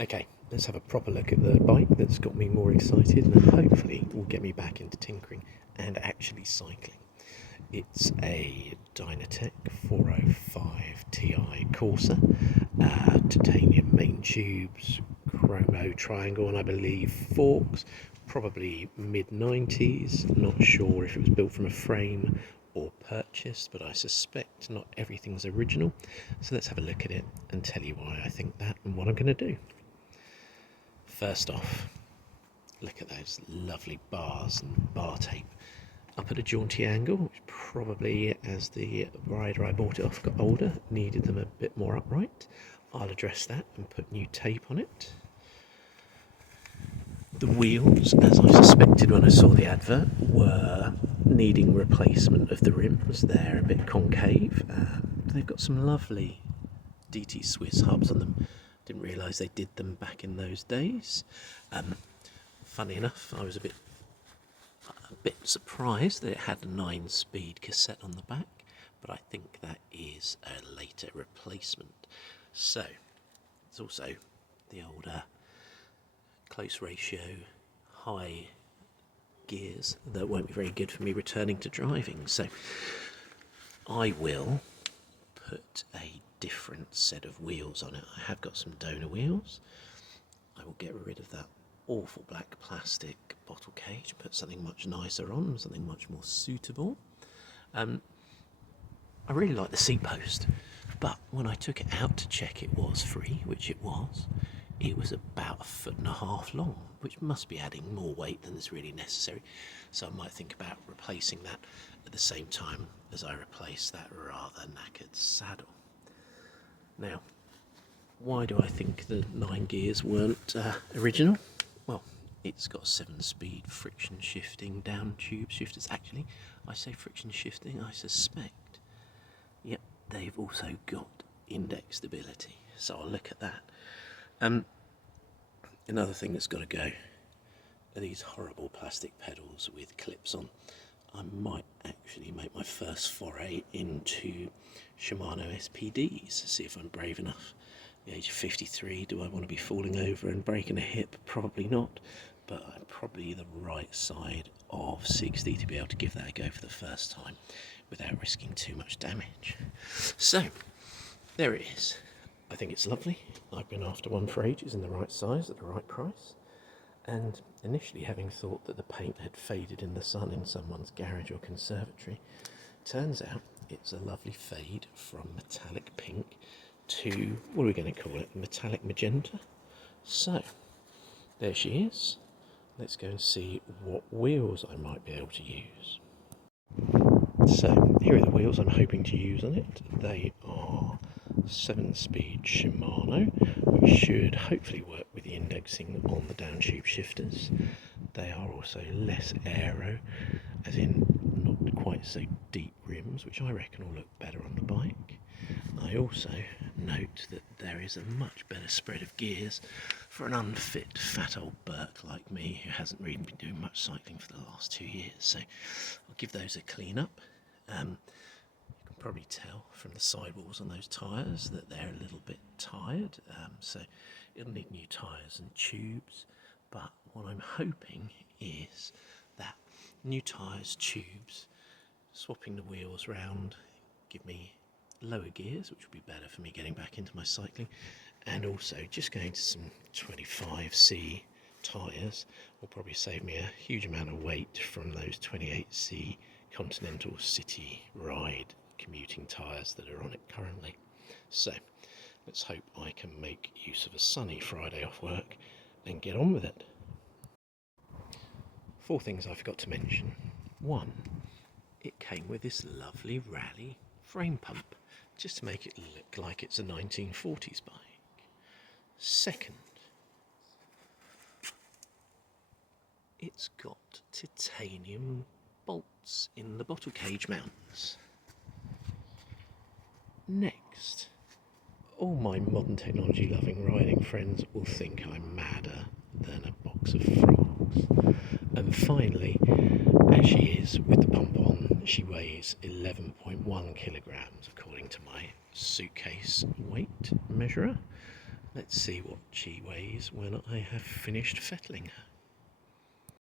Okay, let's have a proper look at the bike that's got me more excited and hopefully will get me back into tinkering and actually cycling. It's a Dynatech 405 Ti Corsa, titanium main tubes, chromo triangle, and I believe forks, probably mid-90s. Not sure if it was built from a frame or purchased, but I suspect not everything's original. So let's have a look at it and tell you why I think that and what I'm going to do. First off, look at those lovely bars and bar tape up at a jaunty angle, which probably, as the rider I bought it off got older, needed them a bit more upright. I'll address that and put new tape on it. The wheels, as I suspected when I saw the advert, were needing replacement of the rims. They're a bit concave. They've got some lovely DT Swiss hubs on them. Didn't realise they did them back in those days. Funny enough, I was a bit surprised that it had a 9-speed cassette on the back, but I think that is a later replacement. So it's also the older close ratio high gears that won't be very good for me returning to driving. So I will put a different set of wheels on it. I have got some donor wheels. I will get rid of that awful black plastic bottle cage, put something much nicer on, something much more suitable. I really like the seat post, but when I took it out to check it was free, which it was about 1.5 feet long, which must be adding more weight than is really necessary. So I might think about replacing that at the same time as I replace that rather knackered saddle. Now, why do I think the 9 gears weren't original? Well, it's got 7-speed friction shifting down tube shifters. Actually, I say friction shifting, I suspect. Yep, they've also got index stability, so I'll look at that. Another thing that's got to go are these horrible plastic pedals with clips on. I might actually make my first foray into Shimano SPDs, see if I'm brave enough. At the age of 53, do I want to be falling over and breaking a hip? Probably not, but I'm probably the right side of 60 to be able to give that a go for the first time without risking too much damage. So, there it is. I think it's lovely. I've been after one for ages in the right size at the right price. And initially having thought that the paint had faded in the sun in someone's garage or conservatory, turns out it's a lovely fade from metallic pink to, what are we going to call it, metallic magenta. So, there she is. Let's go and see what wheels I might be able to use. So, here are the wheels I'm hoping to use on it. They are 7-speed Shimano, which should hopefully work with the indexing on the down tube shifters. They are also less aero, as in not quite so deep rims, which I reckon will look better on the bike. I also note that there is a much better spread of gears for an unfit fat old Burke like me who hasn't really been doing much cycling for the last 2 years, so I'll give those a clean up. You can probably tell from the sidewalls on those tyres that they're a little bit tired, so it'll need new tyres and tubes, but what I'm hoping is that new tyres, tubes, swapping the wheels round, give me lower gears, which will be better for me getting back into my cycling, and also just going to some 25C tyres will probably save me a huge amount of weight from those 28C Continental City Ride commuting tyres that are on it currently. So let's hope I can make use of a sunny Friday off work and get on with it. 4 things I forgot to mention. 1, it came with this lovely Raleigh frame pump, just to make it look like it's a 1940s bike. 2nd, it's got titanium bolts in the bottle cage mounts. Next, all my modern technology loving riding friends will think I'm madder than a box of frogs. And finally, as she is with the pump on, she weighs 11.1 kilograms according to my suitcase weight measurer. Let's see what she weighs when I have finished fettling her.